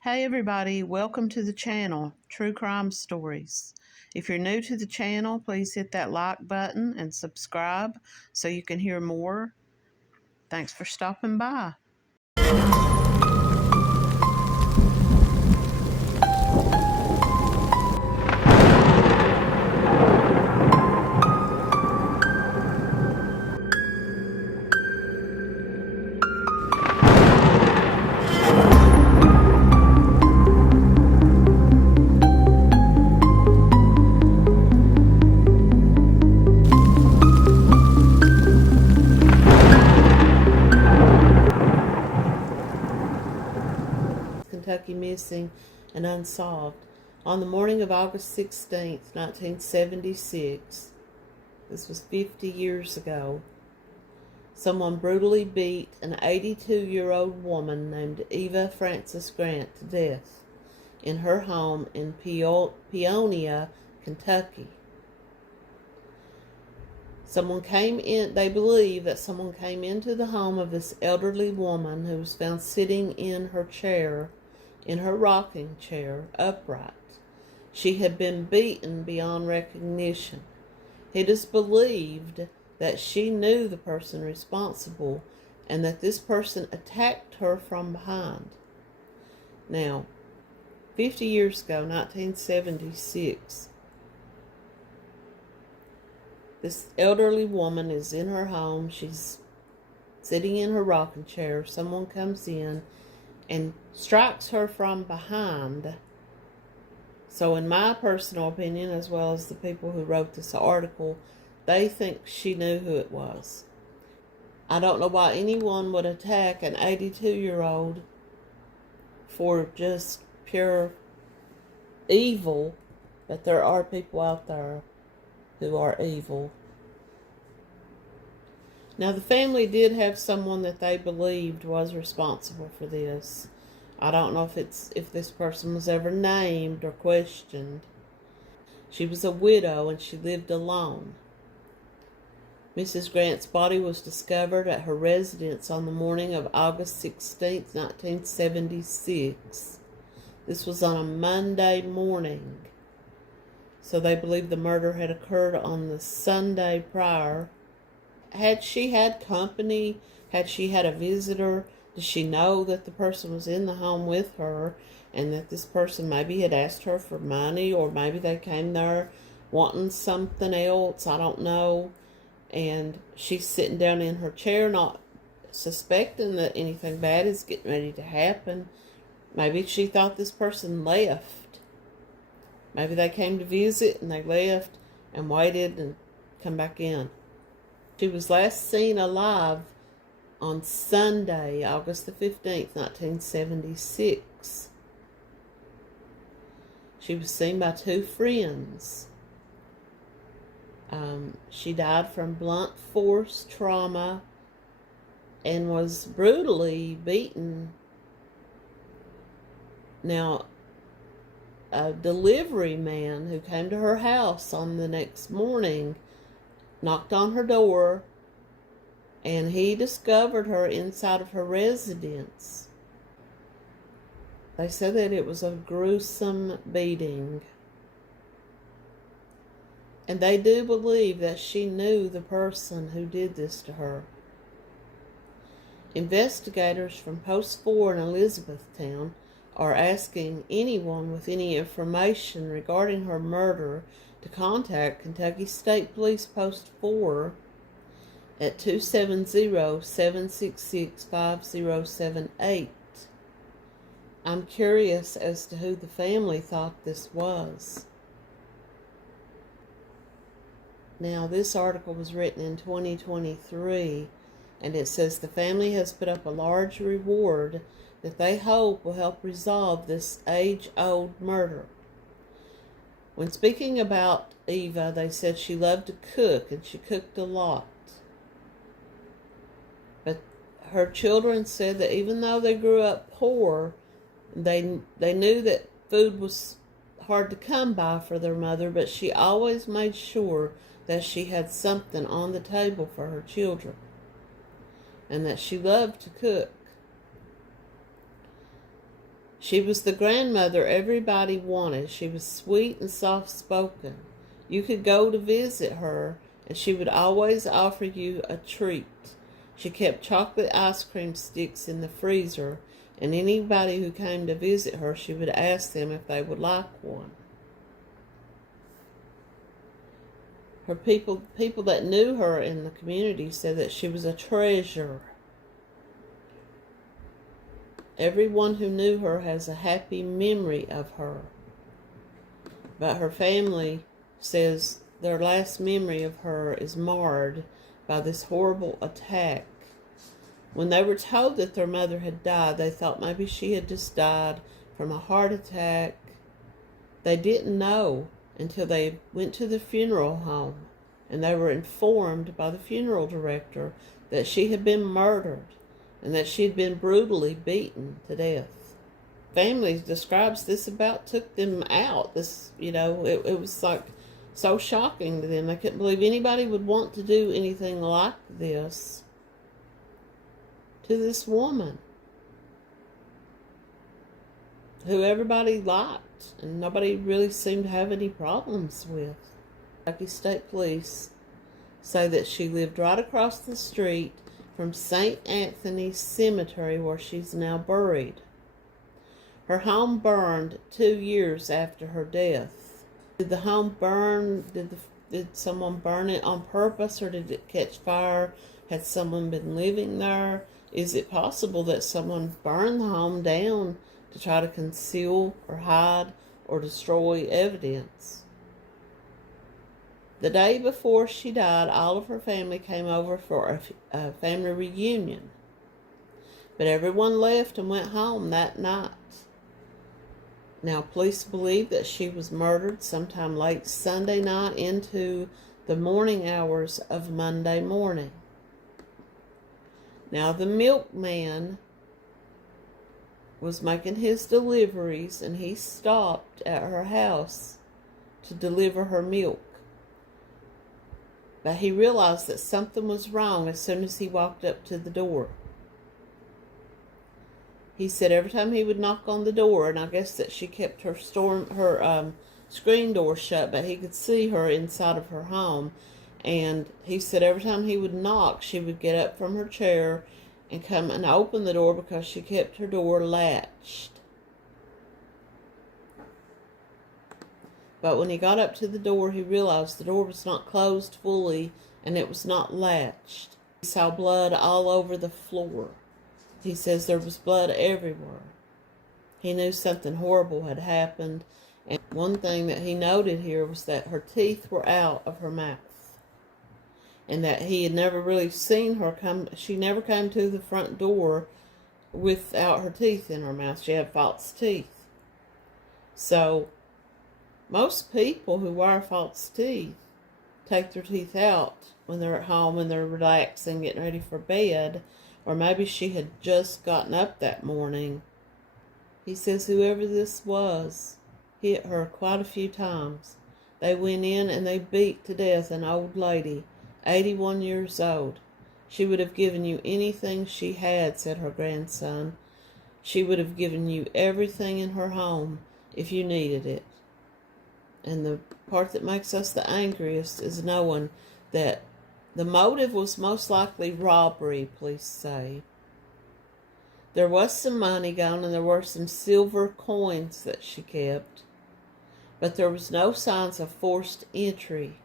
Hey everybody, welcome to the channel, True Crime Stories. If you're new to the channel, please hit that like button and subscribe so you can hear more. Thanks for stopping by. Kentucky missing and unsolved. On the morning of August 16th, 1976, this was 50 years ago, someone brutally beat an 82-year-old woman named Eva Frances Grant to death in her home in Paonia, Kentucky. They believe that someone came into the home of this elderly woman who was found sitting in her rocking chair, upright. She had been beaten beyond recognition. It is believed that she knew the person responsible and that this person attacked her from behind. Now, 50 years ago, 1976, this elderly woman is in her home. She's sitting in her rocking chair. Someone comes in and strikes her from behind. So in my personal opinion, as well as the people who wrote this article, they think she knew who it was. I don't know why anyone would attack an 82-year-old for just pure evil, but there are people out there who are evil. Now, the family did have someone that they believed was responsible for this. I don't know if this person was ever named or questioned. She was a widow and she lived alone. Mrs. Grant's body was discovered at her residence on the morning of August 16, 1976. This was on a Monday morning. So they believe the murder had occurred on the Sunday prior. Had she had company? Had she had a visitor? Did she know that the person was in the home with her and that this person maybe had asked her for money, or maybe they came there wanting something else? I don't know. And she's sitting down in her chair, not suspecting that anything bad is getting ready to happen. Maybe she thought this person left. Maybe they came to visit and they left and waited and come back in. She was last seen alive on Sunday, August the 15th, 1976. She was seen by two friends. She died from blunt force trauma and was brutally beaten. Now, a delivery man who came to her house on the next morning knocked on her door, and he discovered her inside of her residence. They said that it was a gruesome beating. And they do believe that she knew the person who did this to her. Investigators from Post 4 in Elizabethtown are asking anyone with any information regarding her murder to contact Kentucky State Police Post 4 at 270-766-5078. I'm curious as to who the family thought this was. Now, this article was written in 2023, and it says the family has put up a large reward that they hope will help resolve this age-old murder. When speaking about Eva, they said she loved to cook, and she cooked a lot. But her children said that even though they grew up poor, they knew that food was hard to come by for their mother, but she always made sure that she had something on the table for her children, and that she loved to cook. She was the grandmother everybody wanted. She was sweet and soft-spoken. You could go to visit her, and she would always offer you a treat. She kept chocolate ice cream sticks in the freezer, and anybody who came to visit her, she would ask them if they would like one. Her people that knew her in the community said that she was a treasure. Everyone who knew her has a happy memory of her. But her family says their last memory of her is marred by this horrible attack. When they were told that their mother had died, they thought maybe she had just died from a heart attack. They didn't know until they went to the funeral home, and they were informed by the funeral director that she had been murdered and that she had been brutally beaten to death. Family describes this about took them out. It was like so shocking to them. They couldn't believe anybody would want to do anything like this to this woman who everybody liked and nobody really seemed to have any problems with. Kentucky State Police say that she lived right across the street from St. Anthony's Cemetery, where she's now buried. Her home burned 2 years after her death. Did the home burn? Did someone burn it on purpose, or did it catch fire? Had someone been living there? Is it possible that someone burned the home down to try to conceal or hide or destroy evidence? The day before she died, all of her family came over for a family reunion. But everyone left and went home that night. Now, police believe that she was murdered sometime late Sunday night into the morning hours of Monday morning. Now, the milkman was making his deliveries, and he stopped at her house to deliver her milk. But he realized that something was wrong as soon as he walked up to the door. He said every time he would knock on the door, and I guess that she kept her screen door shut, but he could see her inside of her home. And he said every time he would knock, she would get up from her chair and come and open the door because she kept her door latched. But when he got up to the door, he realized the door was not closed fully and it was not latched. He saw blood all over the floor. He says there was blood everywhere. He knew something horrible had happened. And one thing that he noted here was that her teeth were out of her mouth. And that he had never really seen her come. She never came to the front door without her teeth in her mouth. She had false teeth. So, most people who wear false teeth take their teeth out when they're at home and they're relaxing, getting ready for bed. Or maybe she had just gotten up that morning. He says whoever this was hit her quite a few times. They went in and they beat to death an old lady, 81 years old. She would have given you anything she had, said her grandson. She would have given you everything in her home if you needed it. And the part that makes us the angriest is knowing that the motive was most likely robbery, police say. There was some money gone and there were some silver coins that she kept. But there was no signs of forced entry.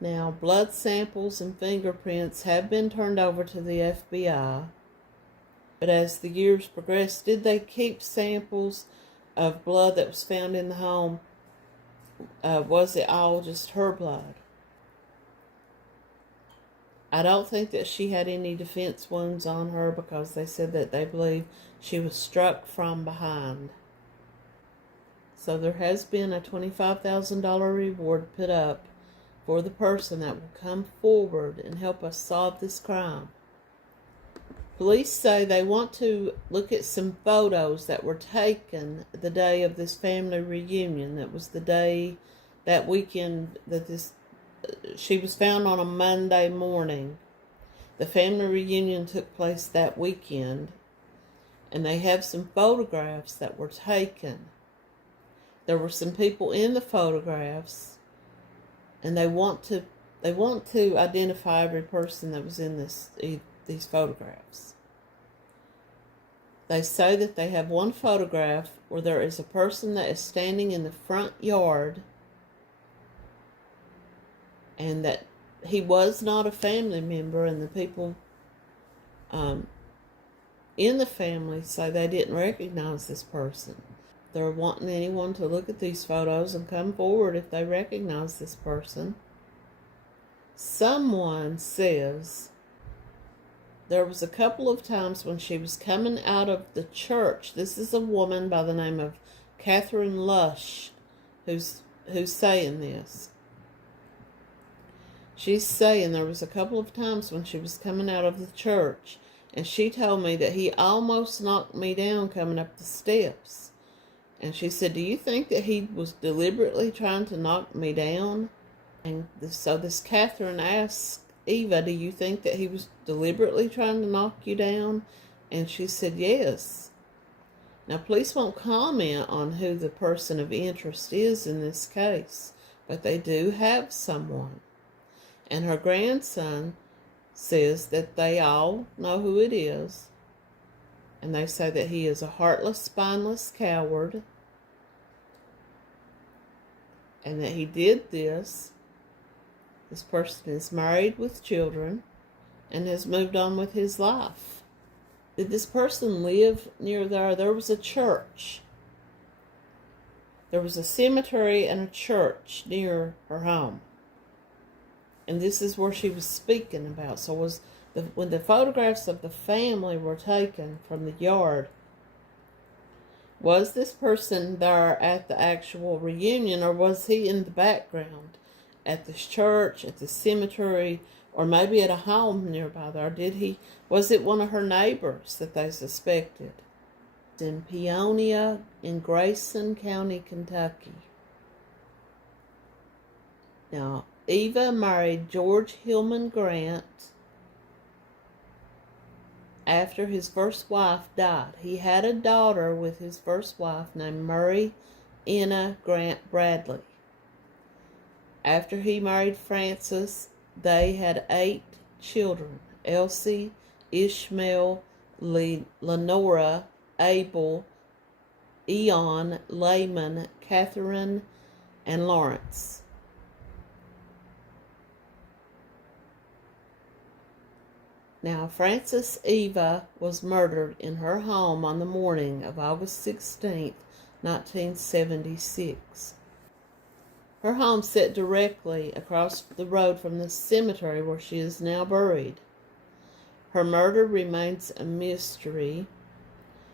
Now, blood samples and fingerprints have been turned over to the FBI. But as the years progressed, did they keep samples of blood that was found in the home? Was it all just her blood? I don't think that she had any defense wounds on her because they said that they believe she was struck from behind. So there has been a $25,000 reward put up for the person that will come forward and help us solve this crime. Police say they want to look at some photos that were taken the day of this family reunion. That was the day, that weekend, that she was found on a Monday morning. The family reunion took place that weekend. and they have some photographs that were taken. There were some people in the photographs, and they want to identify every person that was in these photographs. They say that they have one photograph where there is a person that is standing in the front yard, and that he was not a family member, and the people in the family say they didn't recognize this person. They're wanting anyone to look at these photos and come forward if they recognize this person. Someone says there was a couple of times when she was coming out of the church. This is a woman by the name of Catherine Lush who's saying this. She's saying there was a couple of times when she was coming out of the church, and she told me that he almost knocked me down coming up the steps. And she said, "Do you think that he was deliberately trying to knock me down?" And so this Catherine asked Eva, "Do you think that he was deliberately trying to knock you down?" And she said, "Yes." Now, police won't comment on who the person of interest is in this case, but they do have someone. And her grandson says that they all know who it is. And they say that he is a heartless, spineless coward. And that he did this. This person is married with children and has moved on with his life. Did this person live near there? There was a church. There was a cemetery and a church near her home. And this is where she was speaking about. So when the photographs of the family were taken from the yard, was this person there at the actual reunion, or was he in the background at this church, at the cemetery, or maybe at a home nearby there? Was it one of her neighbors that they suspected? In Peonia in Grayson County, Kentucky. Now, Eva married George Hillman Grant after his first wife died. He had a daughter with his first wife named Murray Enna Grant Bradley. After he married Frances, they had 8 children: Elsie, Ishmael, Lenora, Abel, Eon, Layman, Catherine, and Lawrence. Now, Frances Eva was murdered in her home on the morning of August 16th, 1976. Her home sat directly across the road from the cemetery where she is now buried. Her murder remains a mystery,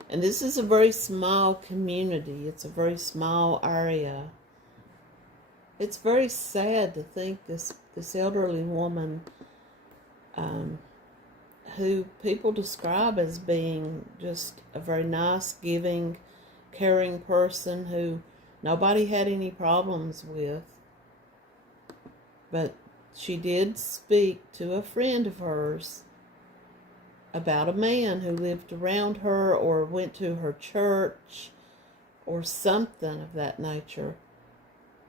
and this is a very small community. It's a very small area. It's very sad to think this elderly woman, who people describe as being just a very nice, giving, caring person who nobody had any problems with. But she did speak to a friend of hers about a man who lived around her or went to her church or something of that nature.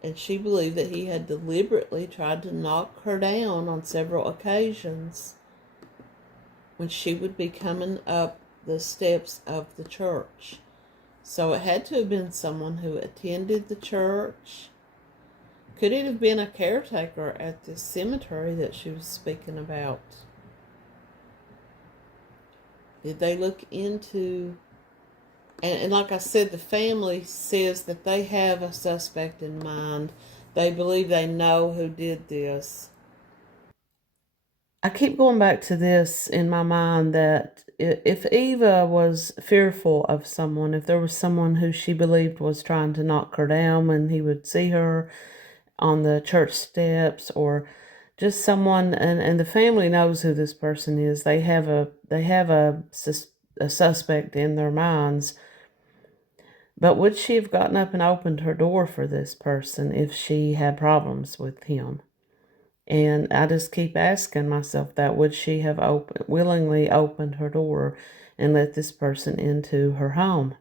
And she believed that he had deliberately tried to knock her down on several occasions when she would be coming up the steps of the church. So it had to have been someone who attended the church. Could it have been a caretaker at the cemetery that she was speaking about? Did they look into... And like I said, the family says that they have a suspect in mind. They believe they know who did this. I keep going back to this in my mind, that if Eva was fearful of someone, if there was someone who she believed was trying to knock her down when he would see her on the church steps, or just someone, and the family knows who this person is, they have a suspect in their minds. But would she have gotten up and opened her door for this person if she had problems with him? And I just keep asking myself that, would she have willingly opened her door and let this person into her home?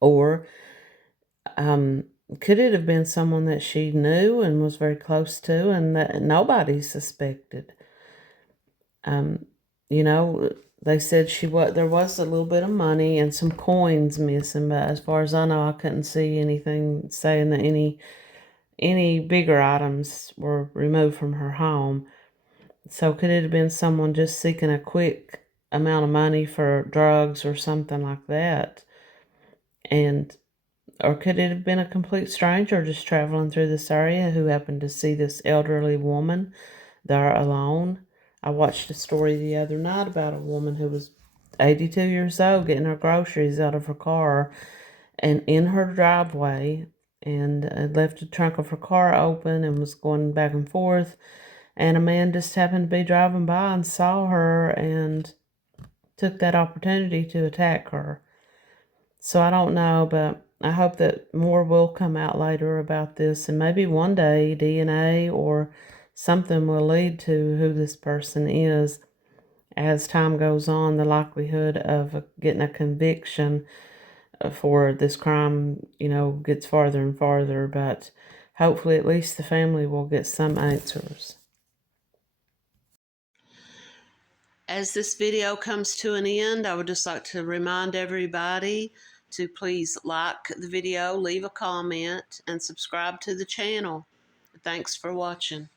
Or could it have been someone that she knew and was very close to and that nobody suspected? You know, they said there was a little bit of money and some coins missing, but as far as I know, I couldn't see anything saying that any bigger items were removed from her home. So could it have been someone just seeking a quick amount of money for drugs or something like that? Or could it have been a complete stranger just traveling through this area who happened to see this elderly woman there alone? I watched a story the other night about a woman who was 82 years old getting her groceries out of her car and in her driveway, and left the trunk of her car open and was going back and forth. And a man just happened to be driving by and saw her and took that opportunity to attack her. So I don't know, but I hope that more will come out later about this, and maybe one day DNA or something will lead to who this person is. As time goes on, the likelihood of getting a conviction for this crime, gets farther and farther, but hopefully at least the family will get some answers. As this video comes to an end, I would just like to remind everybody to please like the video, leave a comment, and subscribe to the channel. Thanks for watching.